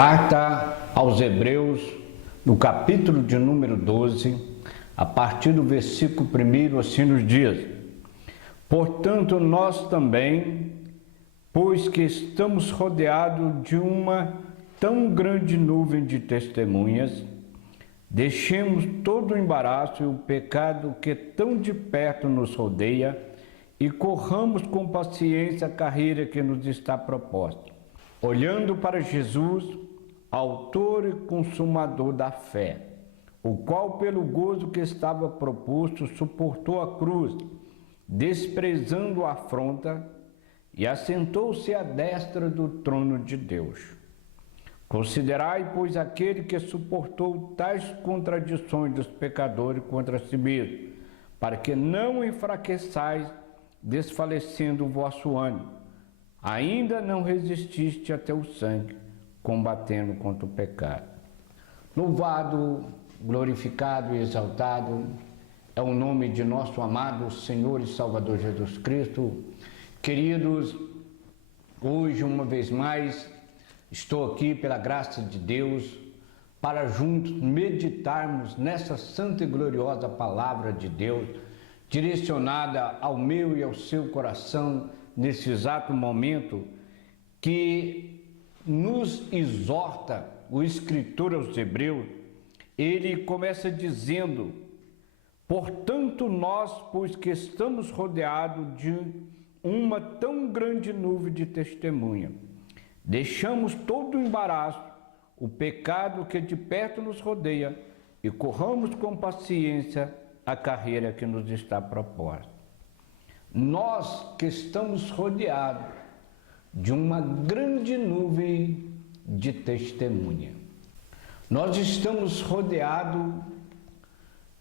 Carta aos Hebreus, no capítulo de número 12, a partir do versículo 1, assim nos diz: portanto, nós também, pois que estamos rodeados de uma tão grande nuvem de testemunhas, deixemos todo o embaraço e o pecado que tão de perto nos rodeia e corramos com paciência a carreira que nos está proposta, olhando para Jesus, autor e consumador da fé, o qual pelo gozo que estava proposto suportou a cruz, desprezando a afronta, e assentou-se à destra do trono de Deus. Considerai, pois, aquele que suportou tais contradições dos pecadores contra si mesmo, para que não enfraqueçais, desfalecendo o vosso ânimo. Ainda não resististe até o sangue, combatendo contra o pecado. Louvado, glorificado e exaltado é o nome de nosso amado Senhor e Salvador Jesus Cristo. Queridos, hoje uma vez mais estou aqui pela graça de Deus para juntos meditarmos nessa santa e gloriosa palavra de Deus, direcionada ao meu e ao seu coração nesse exato momento, que nos exorta o escritor aos Hebreus. Ele começa dizendo: portanto, nós, pois que estamos rodeados de uma tão grande nuvem de testemunha, deixamos todo o embaraço, o pecado que de perto nos rodeia, e corramos com paciência a carreira que nos está proposta. Nós que estamos rodeados de uma grande nuvem de testemunha, nós estamos rodeados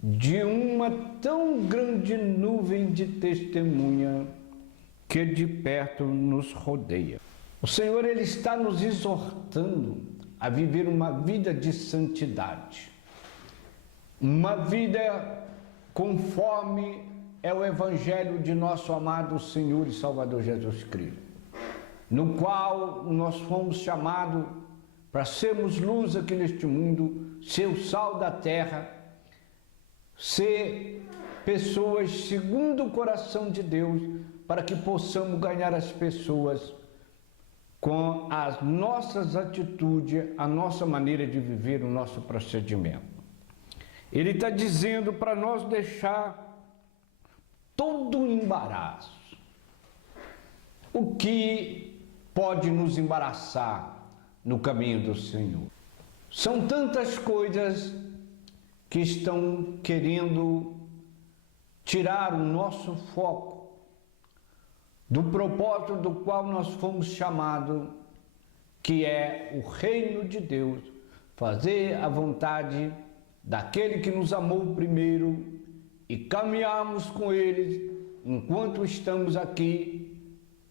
de uma tão grande nuvem de testemunha que de perto nos rodeia. O Senhor, Ele está nos exortando a viver uma vida de santidade, uma vida conforme é o Evangelho de nosso amado Senhor e Salvador Jesus Cristo, no qual nós fomos chamados para sermos luz aqui neste mundo, ser o sal da terra, ser pessoas segundo o coração de Deus, para que possamos ganhar as pessoas com as nossas atitudes, a nossa maneira de viver, o nosso procedimento. Ele está dizendo para nós deixar todo o embaraço. O que pode nos embaraçar no caminho do Senhor? São tantas coisas que estão querendo tirar o nosso foco do propósito do qual nós fomos chamados, que é o reino de Deus, fazer a vontade daquele que nos amou primeiro e caminharmos com Ele enquanto estamos aqui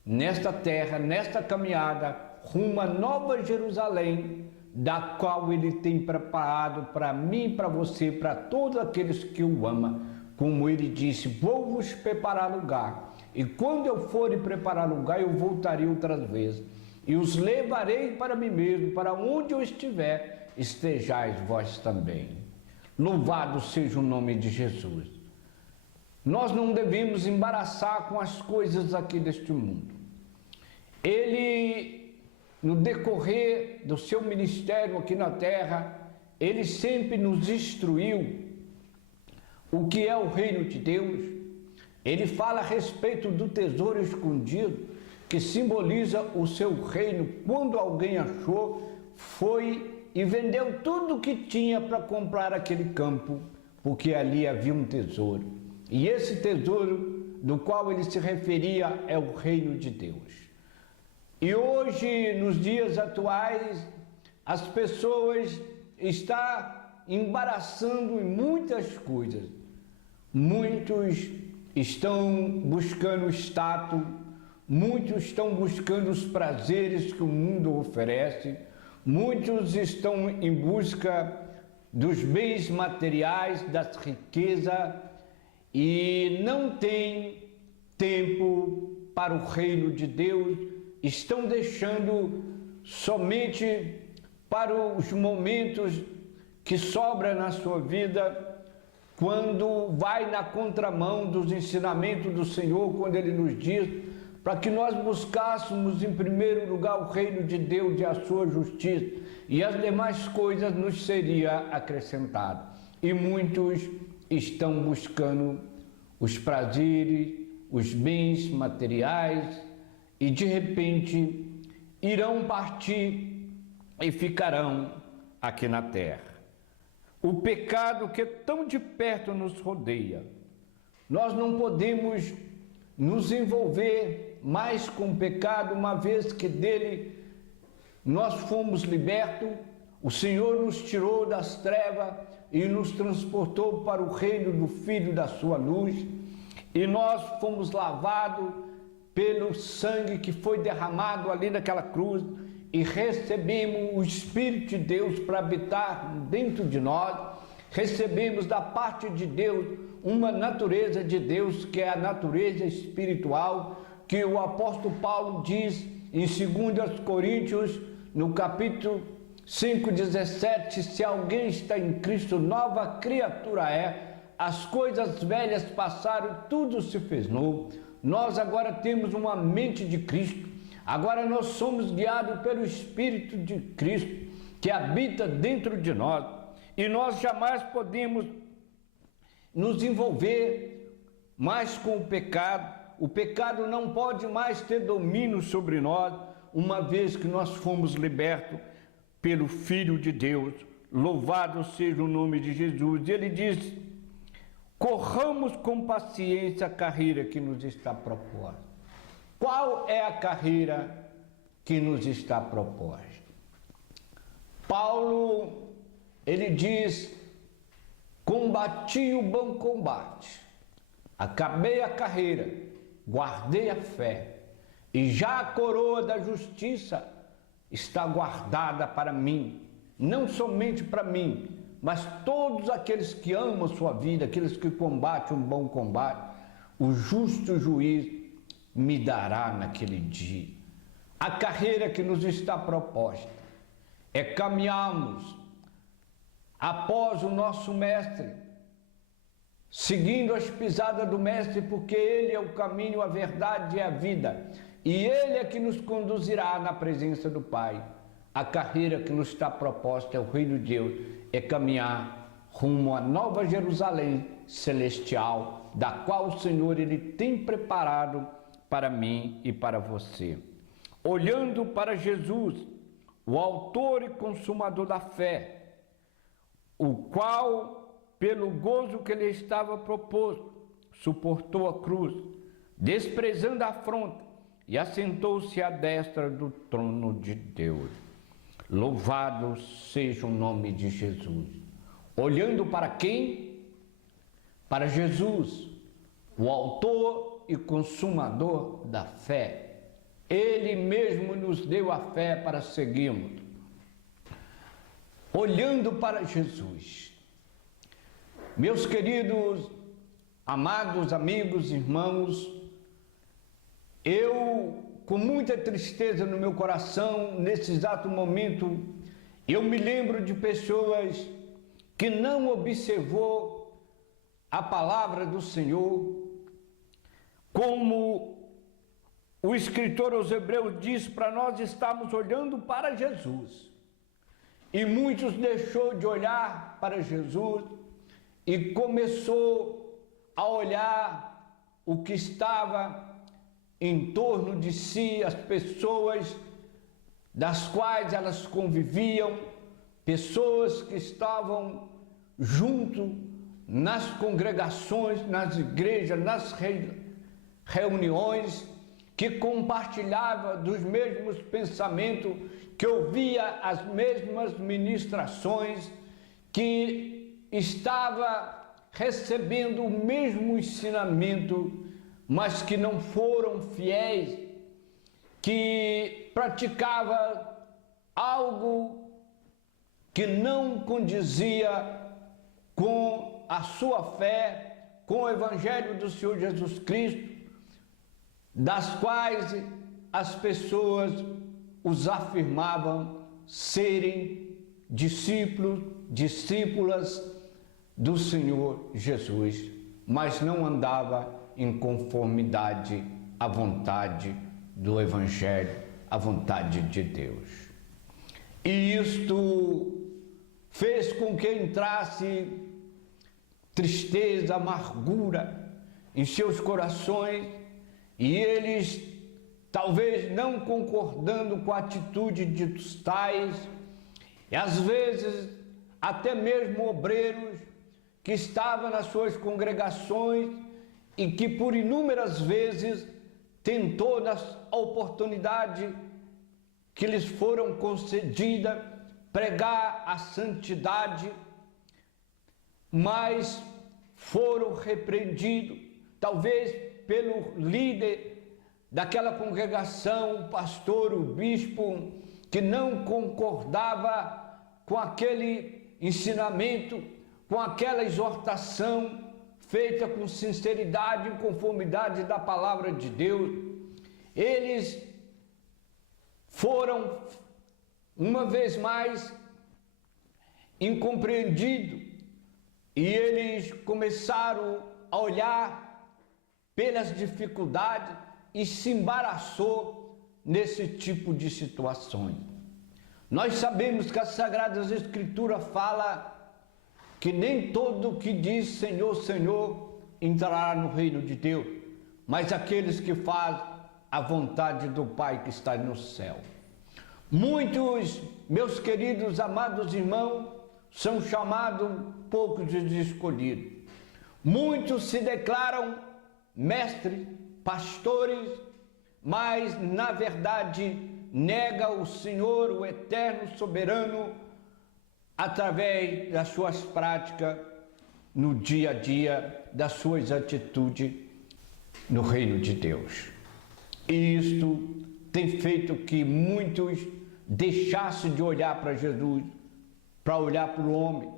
nesta terra, nesta caminhada rumo à Nova Jerusalém, da qual Ele tem preparado para mim, para você, para todos aqueles que o amam. Como Ele disse: vou vos preparar lugar, e quando eu for e preparar lugar, eu voltarei outras vezes, e os levarei para mim mesmo, para onde eu estiver, estejais vós também. Louvado seja o nome de Jesus. Nós não devemos embaraçar com as coisas aqui deste mundo. Ele, no decorrer do seu ministério aqui na terra, Ele sempre nos instruiu o que é o reino de Deus. Ele fala a respeito do tesouro escondido, que simboliza o seu reino. Quando alguém achou, foi e vendeu tudo o que tinha para comprar aquele campo, porque ali havia um tesouro. E esse tesouro do qual ele se referia é o reino de Deus. E hoje, nos dias atuais, as pessoas estão embaraçando em muitas coisas. Muitos estão buscando status, muitos estão buscando os prazeres que o mundo oferece, muitos estão em busca dos bens materiais, das riquezas, e não têm tempo para o reino de Deus, estão deixando somente para os momentos que sobra na sua vida, quando vai na contramão dos ensinamentos do Senhor, quando Ele nos diz para que nós buscássemos em primeiro lugar o reino de Deus e a sua justiça, e as demais coisas nos seria acrescentado. E muitos estão buscando os prazeres, os bens materiais, e de repente irão partir e ficarão aqui na terra. O pecado que tão de perto nos rodeia, nós não podemos nos envolver mais com o pecado, uma vez que dele nós fomos libertos. O Senhor nos tirou das trevas e nos transportou para o reino do Filho da sua luz, e nós fomos lavados pelo sangue que foi derramado ali naquela cruz, e recebemos o Espírito de Deus para habitar dentro de nós. Recebemos da parte de Deus uma natureza de Deus, que é a natureza espiritual, que o apóstolo Paulo diz em 2 Coríntios, no capítulo 5:17, se alguém está em Cristo, nova criatura é, as coisas velhas passaram, tudo se fez novo. Nós agora temos uma mente de Cristo, agora nós somos guiados pelo Espírito de Cristo, que habita dentro de nós, e nós jamais podemos nos envolver mais com o pecado. O pecado não pode mais ter domínio sobre nós, uma vez que nós fomos libertos pelo Filho de Deus. Louvado seja o nome de Jesus. Ele diz: corramos com paciência a carreira que nos está proposta. Qual é a carreira que nos está proposta? Paulo, ele diz: combati o bom combate, acabei a carreira, guardei a fé, e já a coroa da justiça está guardada para mim, não somente para mim, mas todos aqueles que amam a sua vida, aqueles que combatem um bom combate, o justo juiz me dará naquele dia. A carreira que nos está proposta é caminharmos após o nosso mestre, seguindo as pisadas do mestre, porque ele é o caminho, a verdade e a vida, e ele é que nos conduzirá na presença do Pai. A carreira que nos está proposta é o reino de Deus, é caminhar rumo à nova Jerusalém celestial, da qual o Senhor ele tem preparado para mim e para você. Olhando para Jesus, o autor e consumador da fé, o qual, pelo gozo que lhe estava proposto, suportou a cruz, desprezando a afronta, e assentou-se à destra do trono de Deus. Louvado seja o nome de Jesus. Olhando para quem? Para Jesus, o autor e consumador da fé. Ele mesmo nos deu a fé para seguirmos. Olhando para Jesus. Meus queridos, amados amigos, irmãos, eu, com muita tristeza no meu coração, nesse exato momento, eu me lembro de pessoas que não observou a palavra do Senhor, como o escritor aos Hebreus diz para nós estarmos olhando para Jesus. E muitos deixou de olhar para Jesus e começou a olhar o que estava em torno de si, as pessoas das quais elas conviviam, pessoas que estavam junto nas congregações, nas igrejas, nas reuniões, que compartilhava dos mesmos pensamentos, que ouvia as mesmas ministrações, que estava recebendo o mesmo ensinamento, mas que não foram fiéis, que praticava algo que não condizia com a sua fé, com o Evangelho do Senhor Jesus Cristo, das quais as pessoas os afirmavam serem discípulos, discípulas do Senhor Jesus, mas não andava em conformidade à vontade do Evangelho, à vontade de Deus. E isto fez com que entrasse tristeza, amargura em seus corações, e eles, talvez não concordando com a atitude dos tais, e às vezes até mesmo obreiros que estavam nas suas congregações e que por inúmeras vezes tentou, na oportunidade que lhes foram concedida, pregar a santidade, mas foram repreendidos, talvez pelo líder daquela congregação, o pastor, o bispo, que não concordava com aquele ensinamento, com aquela exortação feita com sinceridade e conformidade da palavra de Deus. Eles foram, uma vez mais, incompreendidos, e eles começaram a olhar pelas dificuldades e se embaraçou nesse tipo de situações. Nós sabemos que as Sagradas Escrituras fala que nem todo que diz Senhor, Senhor entrará no reino de Deus, mas aqueles que fazem a vontade do Pai que está no céu. Muitos, meus queridos, amados irmãos, são chamados poucos de escolhidos. Muitos se declaram mestres, pastores, mas na verdade nega o Senhor, o eterno soberano, através das suas práticas no dia a dia, das suas atitudes no reino de Deus. E isto tem feito que muitos deixassem de olhar para Jesus, para olhar para o homem.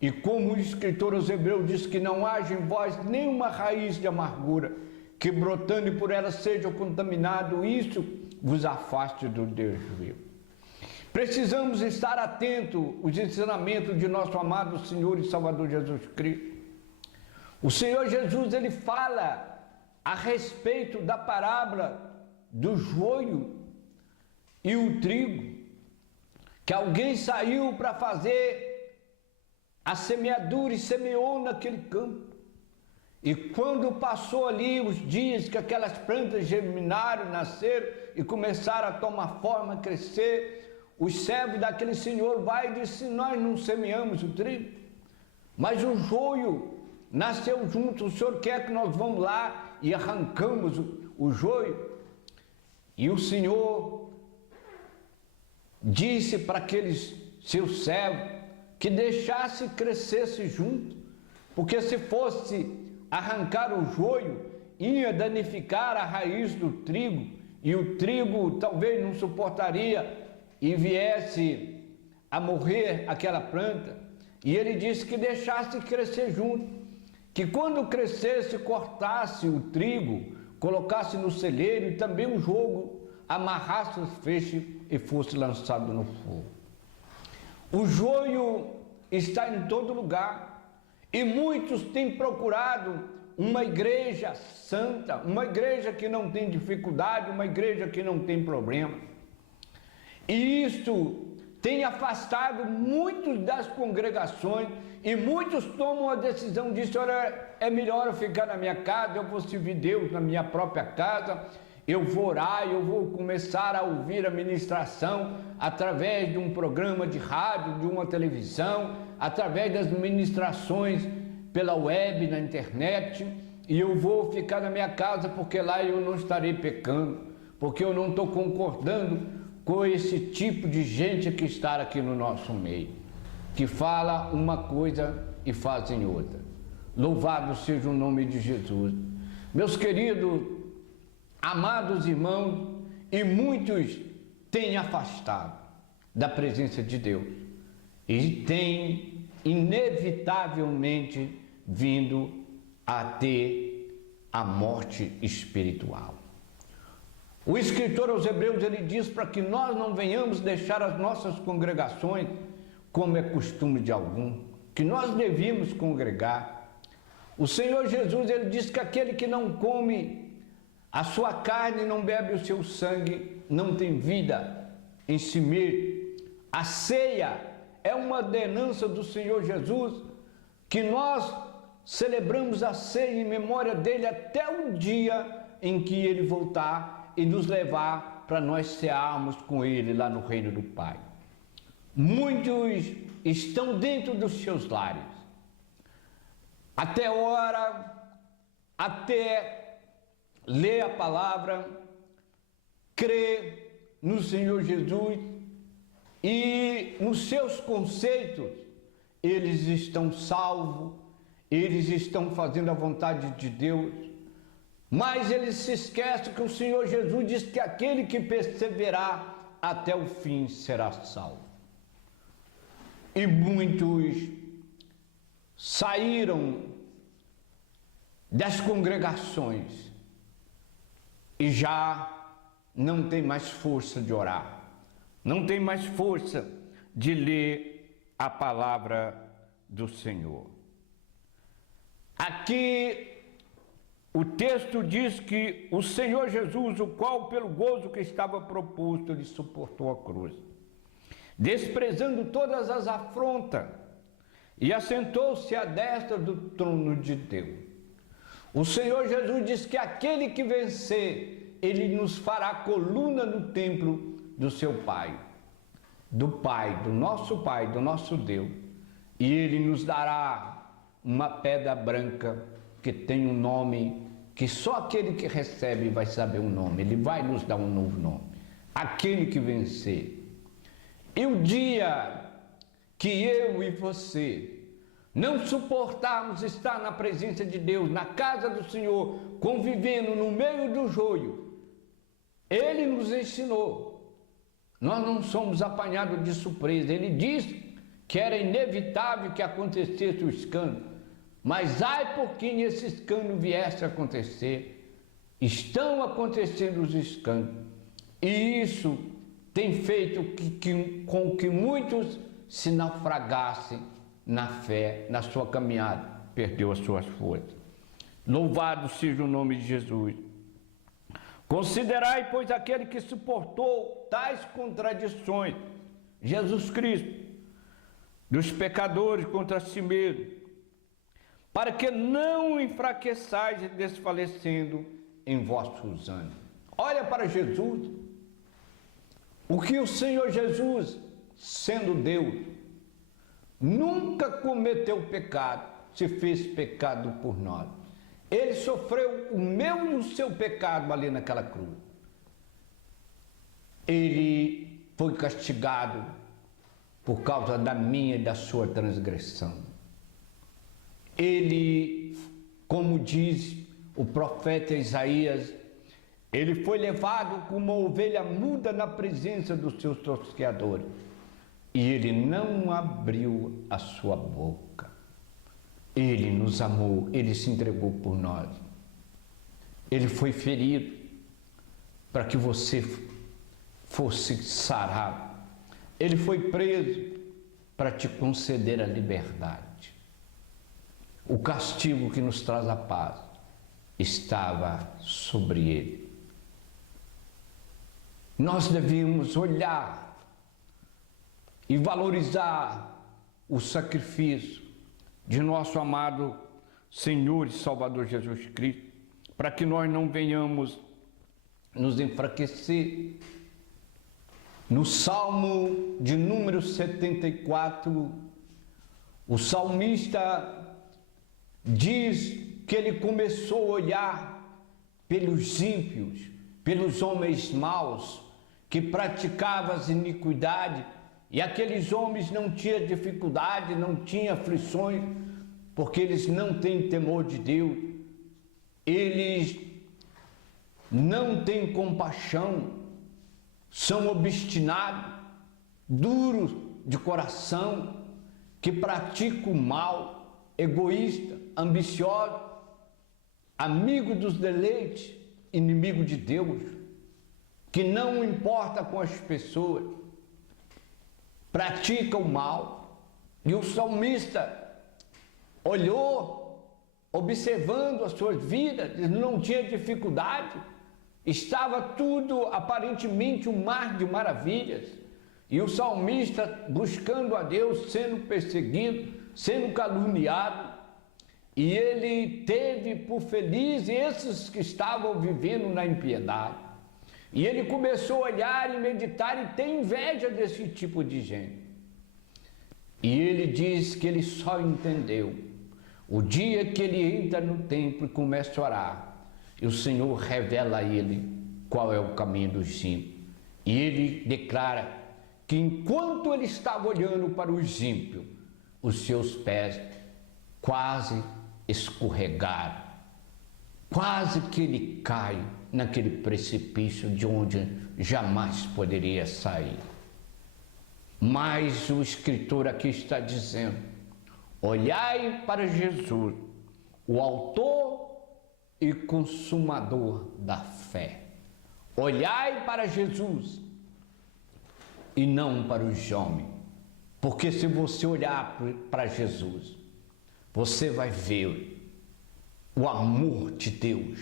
E como o escritor aos Hebreus diz que não haja em vós nenhuma raiz de amargura, que brotando e por ela seja contaminado, isso vos afaste do Deus vivo. Precisamos estar atentos aos ensinamentos de nosso amado Senhor e Salvador Jesus Cristo. O Senhor Jesus, ele fala a respeito da parábola do joio e o trigo, que alguém saiu para fazer a semeadura e semeou naquele campo. E quando passou ali os dias que aquelas plantas germinaram, nasceram e começaram a tomar forma, a crescer, os servos daquele senhor vai e disse: nós não semeamos o trigo, mas o joio nasceu junto, o senhor quer que nós vamos lá e arrancamos o joio? E o Senhor disse para aqueles seus servos que deixasse crescesse junto, porque se fosse arrancar o joio, ia danificar a raiz do trigo, e o trigo talvez não suportaria e viesse a morrer aquela planta. E ele disse que deixasse crescer junto, que quando crescesse, cortasse o trigo, colocasse no celeiro e também o joio, amarrasse os feixes e fosse lançado no fogo. O joio está em todo lugar, e muitos têm procurado uma igreja santa, uma igreja que não tem dificuldade, uma igreja que não tem problema. E isto tem afastado muitos das congregações, e muitos tomam a decisão de: olha, é melhor eu ficar na minha casa, eu vou servir Deus na minha própria casa, eu vou orar, eu vou começar a ouvir a ministração através de um programa de rádio, de uma televisão, através das ministrações pela web, na internet, e eu vou ficar na minha casa porque lá eu não estarei pecando, porque eu não estou concordando com esse tipo de gente que está aqui no nosso meio, que fala uma coisa e fazem outra. Louvado seja o nome de Jesus. Meus queridos, amados irmãos, e muitos têm afastado da presença de Deus e têm inevitavelmente vindo a ter a morte espiritual. O escritor aos Hebreus, ele diz para que nós não venhamos deixar as nossas congregações, como é costume de algum, que nós devíamos congregar. O Senhor Jesus, ele diz que aquele que não come a sua carne, não bebe o seu sangue, não tem vida em si mesmo. A ceia é uma ordenança do Senhor Jesus, que nós celebramos a ceia em memória dele até o dia em que ele voltar e nos levar para nós cearmos com ele lá no reino do Pai. Muitos estão dentro dos seus lares, até ora, até ler a palavra, crer no Senhor Jesus e nos seus conceitos, eles estão salvos, eles estão fazendo a vontade de Deus. Mas eles se esquecem que o Senhor Jesus diz que aquele que perseverar até o fim será salvo. E muitos saíram das congregações e já não tem mais força de orar, não tem mais força de ler a palavra do Senhor. Aqui o texto diz que o Senhor Jesus, o qual pelo gozo que estava proposto, ele suportou a cruz, desprezando todas as afrontas, e assentou-se à destra do trono de Deus. O Senhor Jesus diz que aquele que vencer, ele nos fará coluna no templo do seu Pai, do nosso Deus, e ele nos dará uma pedra branca que tem um nome que só aquele que recebe vai saber o nome. Ele vai nos dar um novo nome, aquele que vencer. E o dia que eu e você não suportarmos estar na presença de Deus, na casa do Senhor, convivendo no meio do joio, ele nos ensinou, nós não somos apanhados de surpresa. Ele disse que era inevitável que acontecesse o escândalo, mas ai por quem esse escândalo viesse a acontecer. Estão acontecendo os escândalos, e isso tem feito com que muitos se naufragassem na fé, na sua caminhada, perdeu as suas forças. Louvado seja o nome de Jesus. Considerai, pois, aquele que suportou tais contradições, Jesus Cristo, dos pecadores contra si mesmo, para que não enfraqueçais desfalecendo em vossos ânimos. Olha para Jesus, o que o Senhor Jesus, sendo Deus, nunca cometeu pecado, se fez pecado por nós. Ele sofreu o meu e o seu pecado ali naquela cruz. Ele foi castigado por causa da minha e da sua transgressão. Ele, como diz o profeta Isaías, ele foi levado como uma ovelha muda na presença dos seus tosqueadores, e ele não abriu a sua boca. Ele nos amou, ele se entregou por nós. Ele foi ferido para que você fosse sarado. Ele foi preso para te conceder a liberdade. O castigo que nos traz a paz estava sobre ele. Nós devíamos olhar e valorizar o sacrifício de nosso amado Senhor e Salvador Jesus Cristo, para que nós não venhamos nos enfraquecer. No Salmo de número 74, o salmista diz que ele começou a olhar pelos ímpios, pelos homens maus, que praticavam as iniquidades, e aqueles homens não tinham dificuldade, não tinham aflições, porque eles não têm temor de Deus, eles não têm compaixão, são obstinados, duros de coração, que praticam o mal, egoísta, ambicioso, amigo dos deleites, inimigo de Deus. que não importa com as pessoas, pratica o mal. E o salmista olhou, observando as suas vidas, não tinha dificuldade, estava tudo aparentemente um mar de maravilhas. E o salmista buscando a Deus, sendo perseguido, sendo caluniado, e ele teve por feliz esses que estavam vivendo na impiedade. E ele começou a olhar e meditar e ter inveja desse tipo de gente. E ele diz que ele só entendeu o dia que ele entra no templo e começa a orar, e o Senhor revela a ele qual é o caminho dos ímpios. E ele declara que enquanto ele estava olhando para os ímpios, os seus pés quase escorregaram, quase que ele cai naquele precipício de onde jamais poderia sair. Mas o escritor aqui está dizendo: olhai para Jesus, o autor e consumador da fé. Olhai para Jesus e não para os homens, porque se você olhar para Jesus, você vai ver o amor de Deus,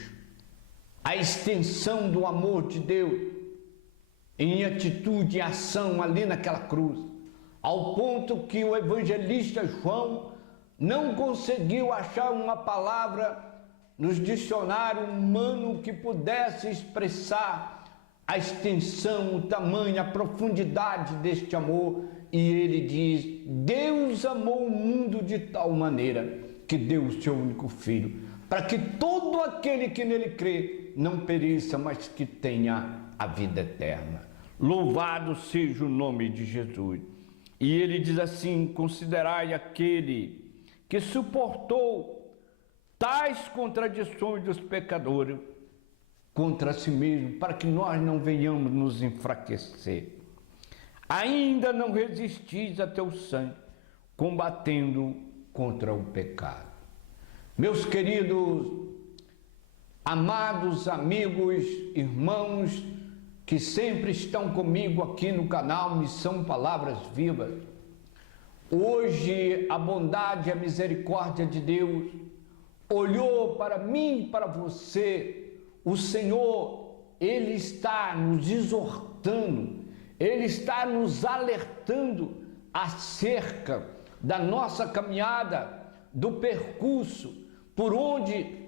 a extensão do amor de Deus em atitude e ação ali naquela cruz, ao ponto que o evangelista João não conseguiu achar uma palavra nos dicionários humanos que pudesse expressar a extensão, o tamanho, a profundidade deste amor. E ele diz: Deus amou o mundo de tal maneira que deu o seu único filho, para que todo aquele que nele crê não pereça, mas que tenha a vida eterna. Louvado seja o nome de Jesus. E ele diz assim: considerai aquele que suportou tais contradições dos pecadores contra si mesmo, para que nós não venhamos nos enfraquecer. Ainda não resistis até o sangue, combatendo contra o pecado. Meus queridos, amados amigos, irmãos, que sempre estão comigo aqui no canal Missão Palavras Vivas, hoje a bondade e a misericórdia de Deus olhou para mim e para você. O Senhor, Ele está nos exortando, Ele está nos alertando acerca da nossa caminhada, do percurso por onde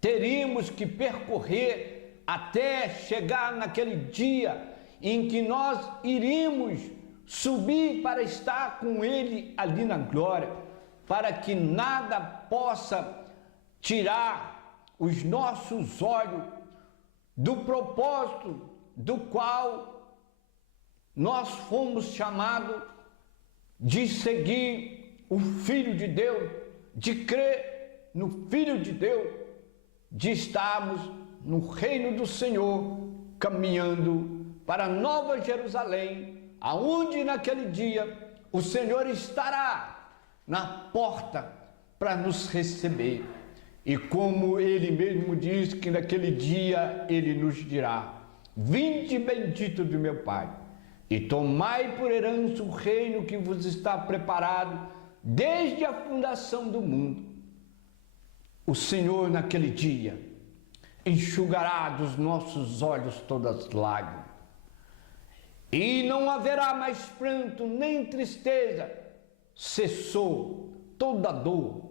teríamos que percorrer até chegar naquele dia em que nós iríamos subir para estar com Ele ali na glória, para que nada possa tirar os nossos olhos do propósito do qual nós fomos chamados de seguir o Filho de Deus, de crer no Filho de Deus, de estarmos no reino do Senhor, caminhando para Nova Jerusalém, aonde naquele dia o Senhor estará na porta para nos receber. E como Ele mesmo diz que naquele dia Ele nos dirá: vinde bendito do meu Pai, e tomai por herança o reino que vos está preparado desde a fundação do mundo. O Senhor naquele dia enxugará dos nossos olhos todas as lágrimas, e não haverá mais pranto nem tristeza, cessou toda dor.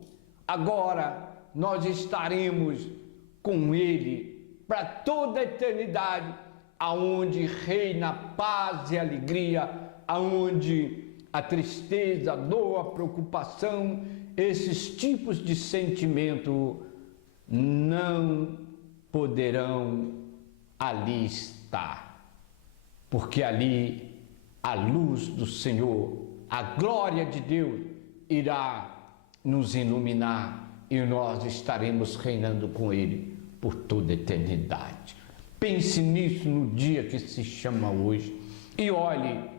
Agora nós estaremos com Ele para toda a eternidade, aonde reina a paz e a alegria, aonde a tristeza, a dor, a preocupação, esses tipos de sentimento não poderão ali estar, porque ali a luz do Senhor, a glória de Deus irá nos iluminar e nós estaremos reinando com Ele por toda a eternidade. Pense nisso no dia que se chama hoje e olhe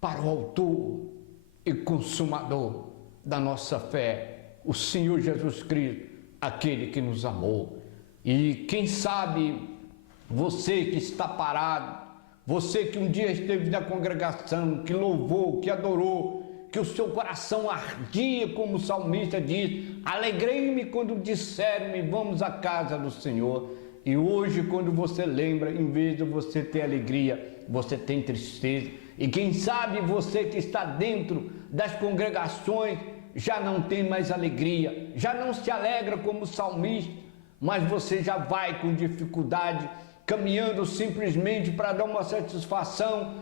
para o autor e consumador da nossa fé, o Senhor Jesus Cristo, aquele que nos amou. E quem sabe você que está parado Você que um dia esteve na congregação, que louvou, que adorou, que o seu coração ardia, como o salmista diz: alegrei-me quando disseram-me, vamos à casa do Senhor. E hoje, quando você lembra, em vez de você ter alegria, você tem tristeza. E quem sabe você que está dentro das congregações já não tem mais alegria, já não se alegra como o salmista, mas você já vai com dificuldade, caminhando simplesmente para dar uma satisfação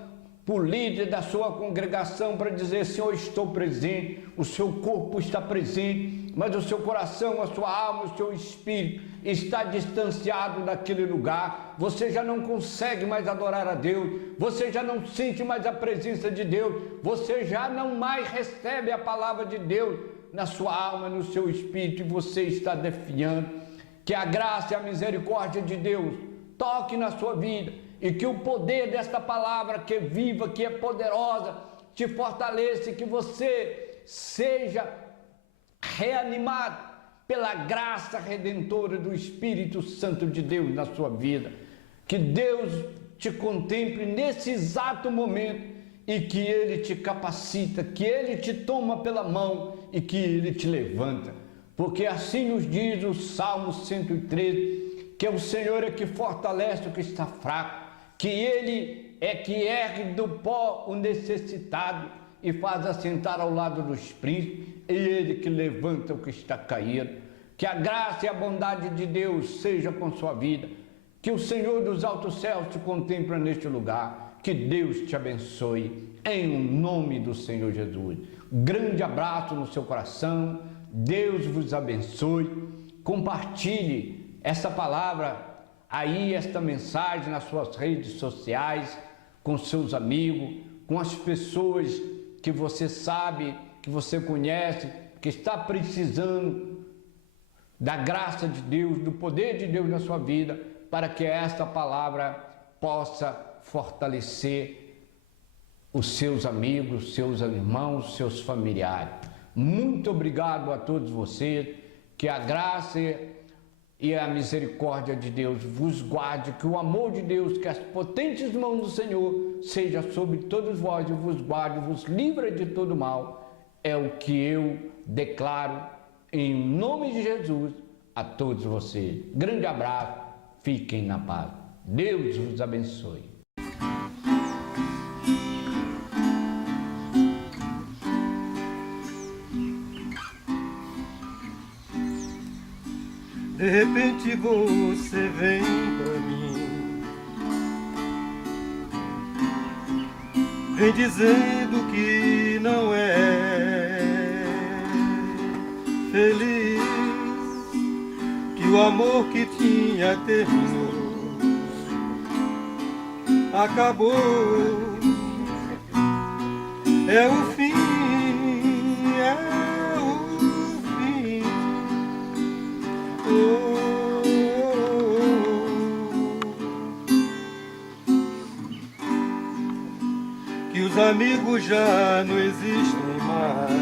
por líder da sua congregação, para dizer: Senhor, estou presente. O seu corpo está presente, mas o seu coração, a sua alma, o seu espírito está distanciado daquele lugar. Você já não consegue mais adorar a Deus, você já não sente mais a presença de Deus, você já não mais recebe a palavra de Deus na sua alma, no seu espírito, e você está definhando. Que a graça e a misericórdia de Deus toque na sua vida, e que o poder desta palavra, que é viva, que é poderosa, te fortaleça, e que você seja reanimado pela graça redentora do Espírito Santo de Deus na sua vida. Que Deus te contemple nesse exato momento e que Ele te capacita, que Ele te toma pela mão e que Ele te levanta. Porque assim nos diz o Salmo 113, que o Senhor é que fortalece o que está fraco, que Ele é que ergue do pó o necessitado e faz assentar ao lado dos príncipes, e Ele que levanta o que está caído. Que a graça e a bondade de Deus seja com sua vida, que o Senhor dos altos céus te contempla neste lugar, que Deus te abençoe, em nome do Senhor Jesus. Grande abraço no seu coração, Deus vos abençoe. Compartilhe essa palavra aí, esta mensagem nas suas redes sociais, com seus amigos, com as pessoas que você sabe, que você conhece, que está precisando da graça de Deus, do poder de Deus na sua vida, para que esta palavra possa fortalecer os seus amigos, seus irmãos, seus familiares. Muito obrigado a todos vocês, que a graça e a misericórdia de Deus vos guarde, que o amor de Deus, que as potentes mãos do Senhor seja sobre todos vós e vos guarde, vos livre de todo mal. É o que eu declaro em nome de Jesus a todos vocês. Grande abraço, fiquem na paz. Deus vos abençoe. De repente você vem pra mim, vem dizendo que não é feliz, que o amor que tinha terminou, acabou, é o fim, é o fim. Que os amigos já não existem mais,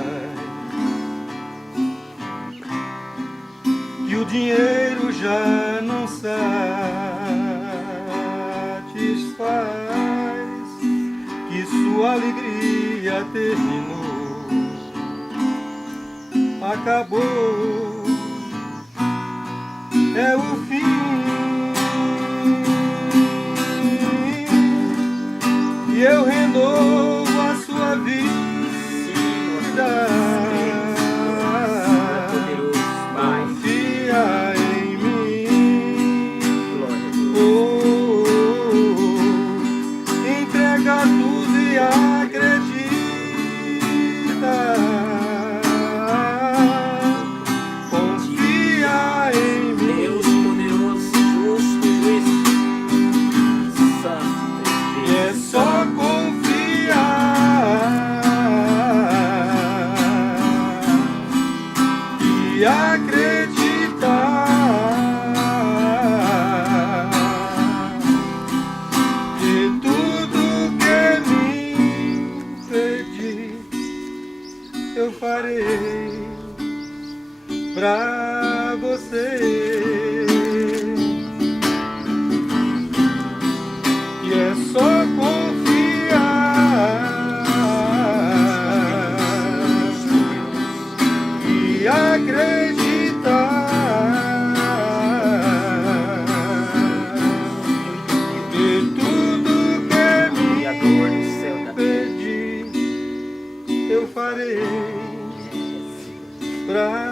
que o dinheiro já não satisfaz, que sua alegria terminou, acabou, é o fim, e eu renovo a sua vida. Confia em mim, entrega tudo e acredita. Eu farei pra você, e é só chorar.